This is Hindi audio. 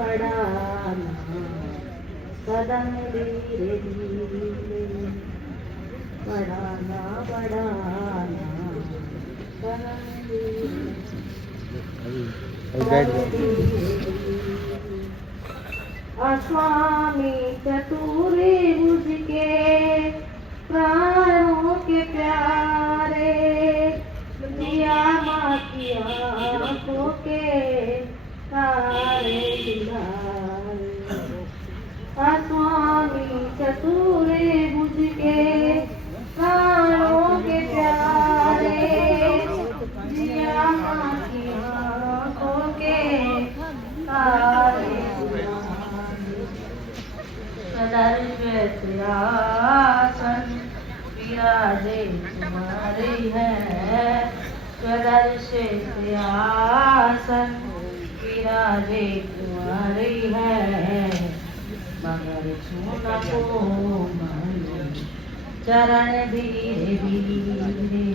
बढ़ाना कदम धीरे धीरे बढ़ाना बढ़ाना कदम धीरे स्वामी चतुरे मुझके प्राणों के प्यारे दिया माँ की आँखों के तारे दिलारे स्वामी चतुरे मुझके प्राणों के प्यारे दिया माँ की आँखों के तारे आसन विराजे तुम्हारे है स्वदर्शी आसन विराजे तुम्हारे है मगर छूना को चरण धीरे धीरे